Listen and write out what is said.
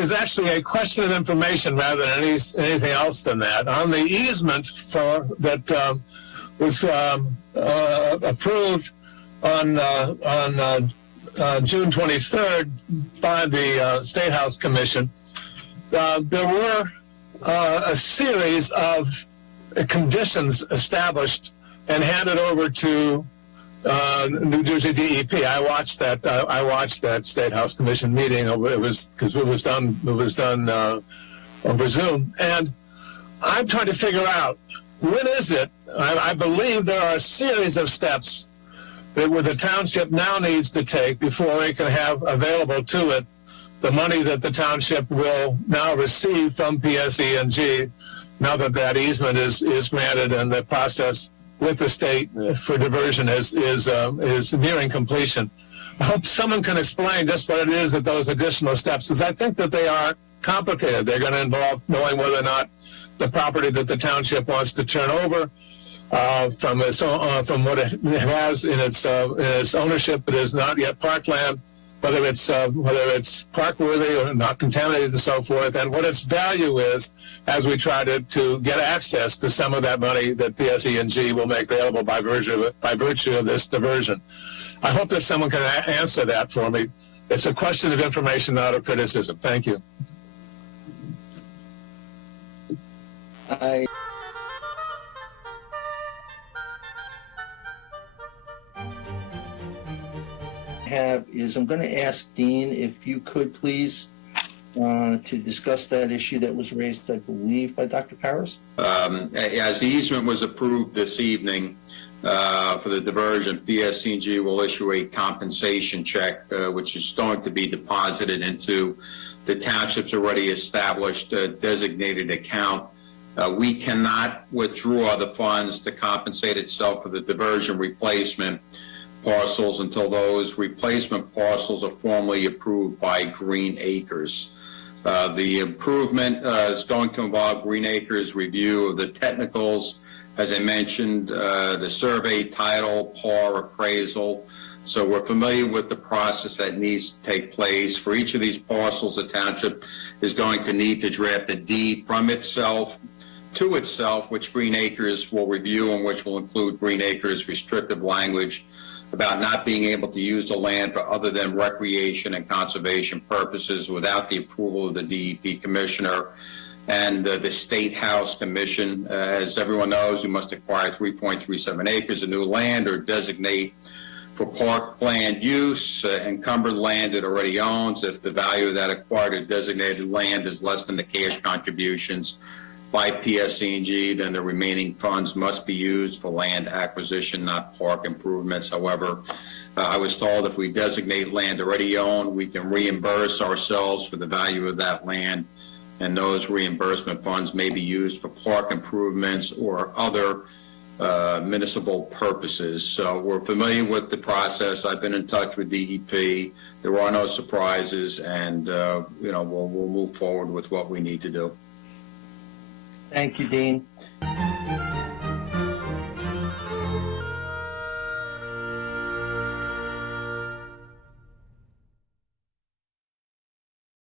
is actually a question of information rather than anything else than that. On the easement that was approved on June 23rd by the State House Commission, there were a series of conditions established and handed over to New Jersey DEP. I watched that State House Commission meeting. It was done over Zoom, and I'm trying to figure out when is it. I believe there are a series of steps that the township now needs to take before it can have available to it the money that the township will now receive from PSE&G now that that easement is granted and the process with the state for diversion is nearing completion. I hope someone can explain just what it is that those additional steps, because I think that they are complicated. They're going to involve knowing whether or not the property that the township wants to turn over from what it has in its ownership, but is not yet parkland, whether it's park-worthy or not contaminated and so forth, and what its value is as we try to get access to some of that money that PSE&G will make available by virtue of this diversion. I hope that someone can answer that for me. It's a question of information, not of criticism. Thank you. I'm going to ask Dean if you could please to discuss that issue that was raised, I believe, by Dr. Paris. As the easement was approved this evening for the diversion, PSE&G will issue a compensation check, which is going to be deposited into the township's already established designated account. We cannot withdraw the funds to compensate itself for the diversion replacement parcels until those replacement parcels are formally approved by Green Acres. The improvement is going to involve Green Acres review of the technicals, as I mentioned, the survey, title, PAR, appraisal. So we're familiar with the process that needs to take place. For each of these parcels, the township is going to need to draft a deed from itself to itself, which Green Acres will review, and which will include Green Acres restrictive language about not being able to use the land for other than recreation and conservation purposes without the approval of the DEP commissioner and the State House Commission. As everyone knows, you must acquire 3.37 acres of new land or designate for parkland use encumbered land it already owns if the value of that acquired or designated land is less than the cash contributions by PSE&G, then the remaining funds must be used for land acquisition, not park improvements. However, I was told if we designate land already owned, we can reimburse ourselves for the value of that land, and those reimbursement funds may be used for park improvements or other municipal purposes. So we're familiar with the process. I've been in touch with DEP. There are no surprises, and we'll move forward with what we need to do. Thank you, Dean.